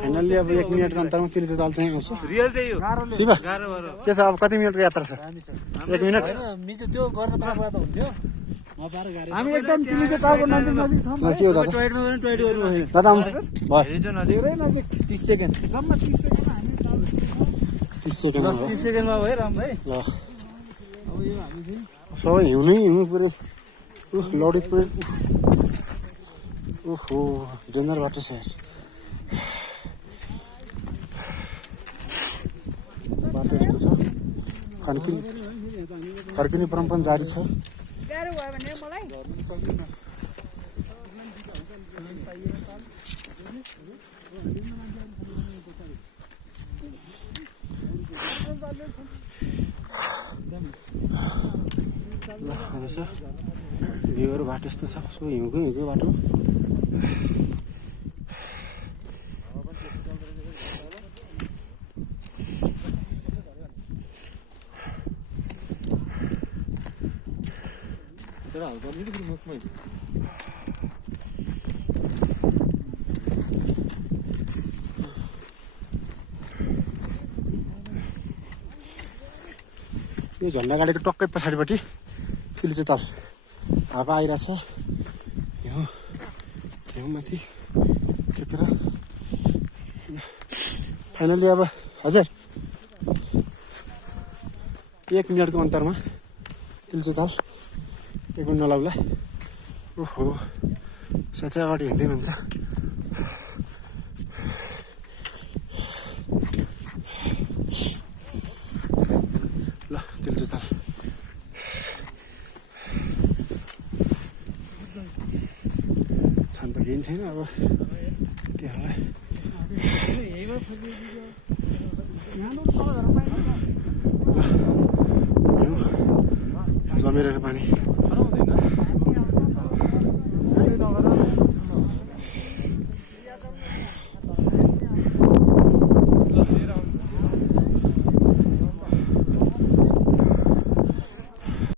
finally अब 1 मिनटको अन्तरमा तिर्सो ताल चाहिँ आउँछ रियल चाहिँ यो शिव के छ अब कति मिनटको यात्रा छ 1 मिनट मिचो त्यो गर्न पाएको त हुन्थ्यो नपाएर गाडी हामी एकदम तिर्सो तालको नजिक नजिक छौँ के हो दादा टोइट नगर्नु टोइट गर्नु दादा भयो हिजो नजिक धेरै नजिक 30 सेकेन्ड जम्मा 30 सेकेन्ड हामी 30 सेकेन्ड 30 सेकेन्डमा भयो राम भाइ ल अब यो हामी चाहिँ सबै हिउँ पुरै लडित पुरै ओहो डेन्जर बाटो छ यार बाटो यस्तो छ फर्किने क्रम पनि जारी छ गाह्रो भयो भने मलाई भ्यूहरू बाटो यस्तो छ सो हिउँकै बाटो यो झन्डा गाडीको टक्कै पछाडिपट्टि तिल्चो ताल हावा आइरहेछ हिउँमाथि टेकेर फाइनली अब हजुर 1 मिनटको अन्तरमा तिल्चो ताल 1 मिनट नलाग्ला ओहो साथै अगाडि हिँड्दै हुन्छ ल तिल्चो ताल छन् त केही छैन अब त्यहाँलाई जमिरहेको पानी